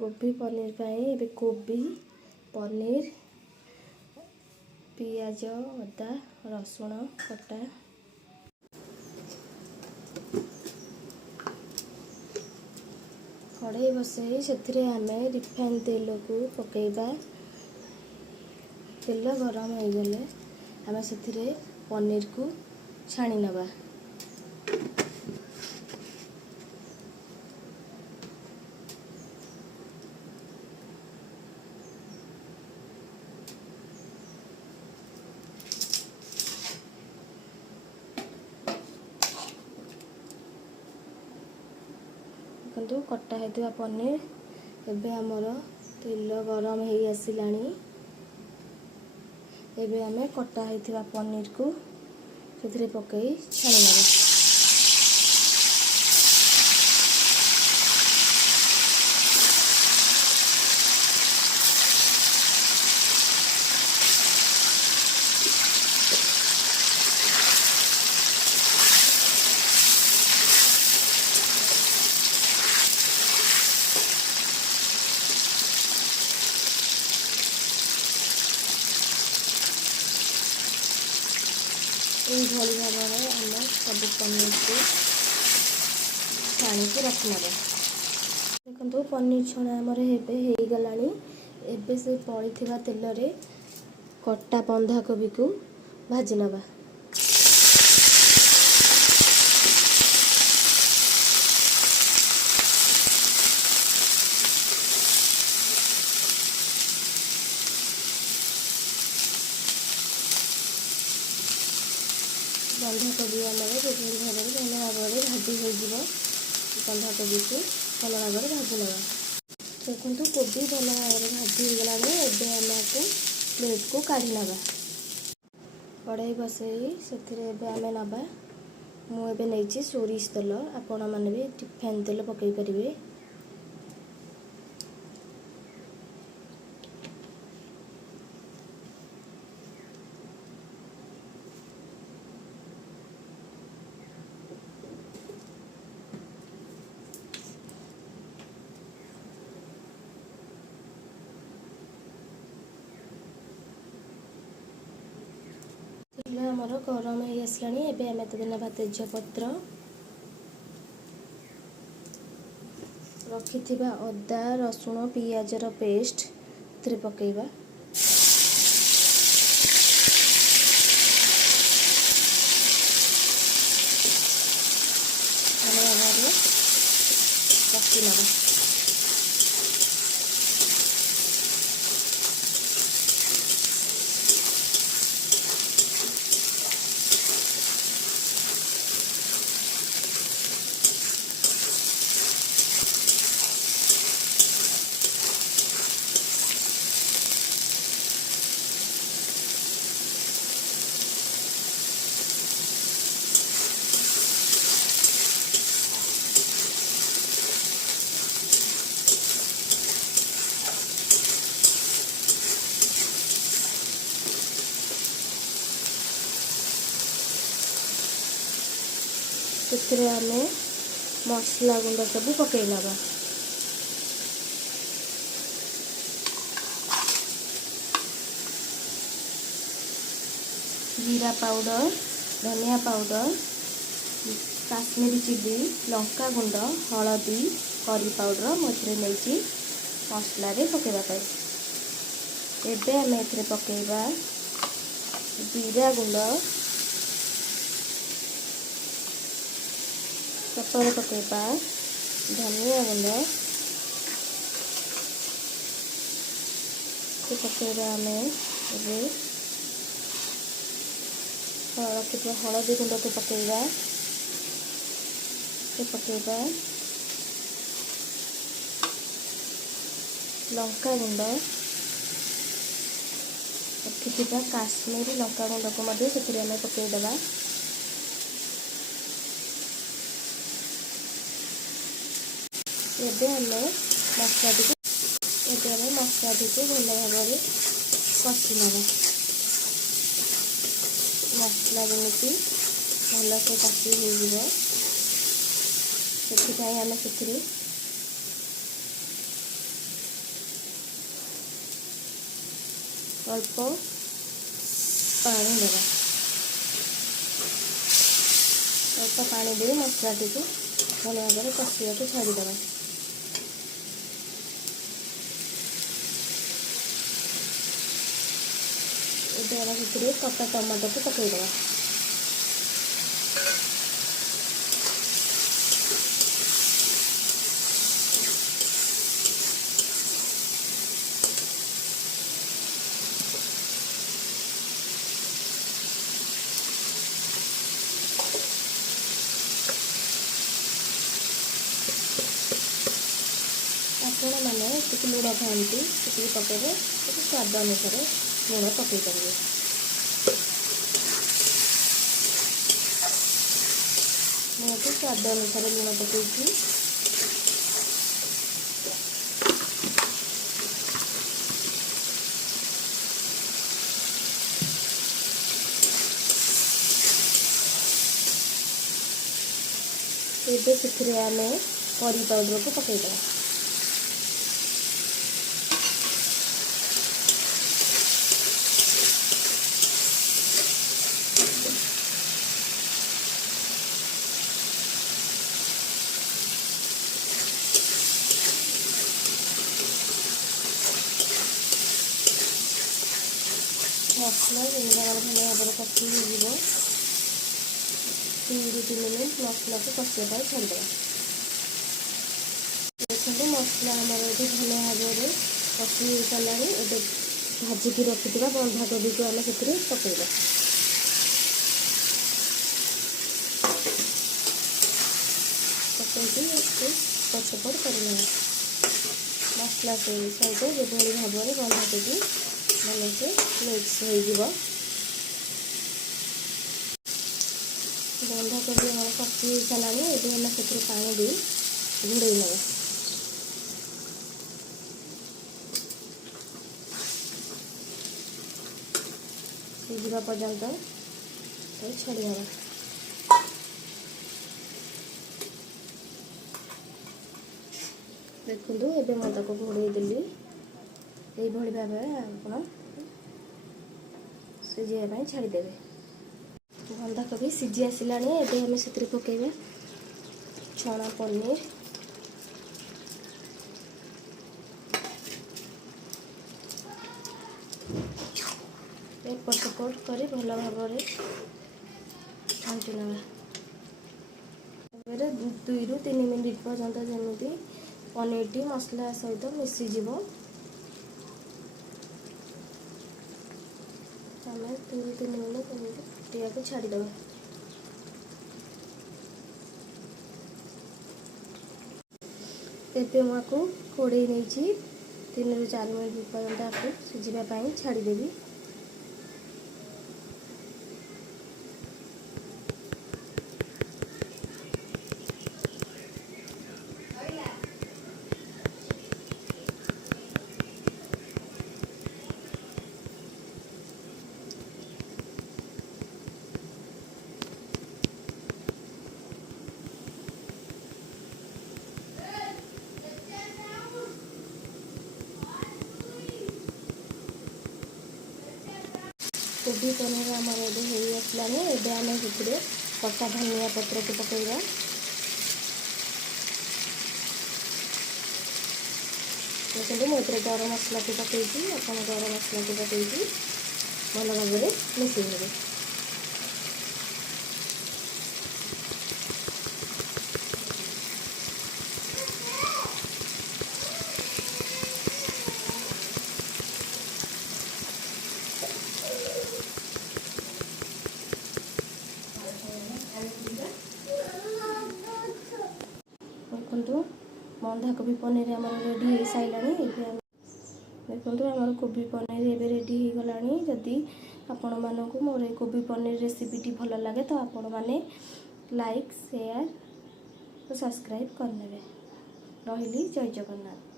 कोबी पनीर पे कोबी पनीर पियाज अदा रसुण कटा कढ़ाई बसई से आम रिफाइन तेल को पकेबा। तेल गरम हो गले आम से पनीर को छाणी नवा। देखो कटा होता पनीर एबे आमर तेल गरम हो आसलानी। एबे आमे कटा होता पनीर को से पकई छाणी नवा। यही भाव में आम सब पनीर को छाणी की रखी नवा। देखो पनीर छणा आमर हो गला। एबे से पड़ी तेल रे कटा बंधा कोबी को भाजी नवा। बंधाकोबी आम विभिन्न भाव में भल भाव में भाजी हो बंधाकोबी को भल भाव में भाजी नवा। देखो कोबी भल भाव में भाजी हो गला। एबे आम को प्लेट को काढ़ी नवा। कढ़ाई बसई से आम नवा। मुझे नहीं सोरिष तेल आपण मैंने भी रिफाइन तेल पकई पारे। तेल आमर गरम हो आसलानी। एबे आम देना तेजपत्र रखि अदा रसुण पियाजर पेस्ट पकेबा। भल भाव में कषि नवा। से आम मसला गुंड सब पकई नवा। जीरा पाउडर धनिया पाउडर काश्मीरी चिली लंका गुंड हलदी करी पाउडर मुझे नहीं मसला पकेबा। एबे आम ए पकेबा जीरा गुंड सपर पकेबा धनिया गुंड पकेबा। आम रखिए हलदी गुंड को पकेबा। पकेबा लंका गुंड रखि काश्मीरी लंका गुंड को आम पकईदबा। एबे आम मसला को भल भाव में कषि नवा। मसला जमी भल से कषि हो आम से अल्प पानी देवा। अल्प पानी दे मसलाटी को भल भाव में कषिया को छाड़ीदेवा। ये कटा टमाटो को पकईदेवा। ଆପଣ ମାନେ ଟିକେ ଲୁଣ ଖାଆନ୍ତି ଟିକେ ପକାଇବେ, ଟିକେ ସ୍ୱାଦ ଅନୁସାରେ ଲୁଣ ପକାଇ ପାରିବେ। ମୁଁ ତ ସ୍ୱାଦ ଅନୁସାରେ ଲୁଣ ପକାଇଛି। ଏବେ ସେଥିରେ ଆମେ କରି ପାଉଡରକୁ ପକାଇଦେବା। मसला जिंदा भल भाव में कषि हो 2-3 मिनट मसला को कषिया छाड़देवा। देखते मसला आमर ये भल भाव में कषि हो सारा। ए भाजिकी रखी बंधाकोबी को आम से पकईवा। पकईकी पचपड़ कर मसला सहित जो भाव में बंधाकोबी भलसे मिक्स हो। बंधाकोबी आम कषि हो सारा। ये आम से पानी दे घोड़े ना सीझा पर्यंत छाड़ीदेवा। देखु एबे मैं घोड़े देली यही भाव में आप सीझाई छाड़ीदेवे। बंधाकोबी सीझी आसला। एबे आम से पकईवा छणा पनीर। एपट सेपट कर भल भाव में घाटी ना 2-3 मिनट पर्यंत जमी पनीर टी मसला सहित मिसीज। आम 2-3 मिनट फुटिया को छाड़ीदेवा। एबे मुझे घोड़े नहीं 3-4 मिनट पर्यंत आपको सीझापी छाड़ीदेवी। कोबी पनीर आमर ये आसला। एबे आम से कटा धनिया पत्र को पकईवा। देखते मुझे गरम मसला को पकई आप गरम मसला को पकई भल भाव में मिसई। देखु बंधाकोबी पनीर आम रेडी हो सारा। देखो आम कोबी पनीर एवं रेडी हो गला। जदि आपण मानक मोर कोबी पनीर रेसिपीटी भल लगे तो आपण मैंने लाइक शेयर और सब्सक्राइब करने। रही जय जगन्नाथ।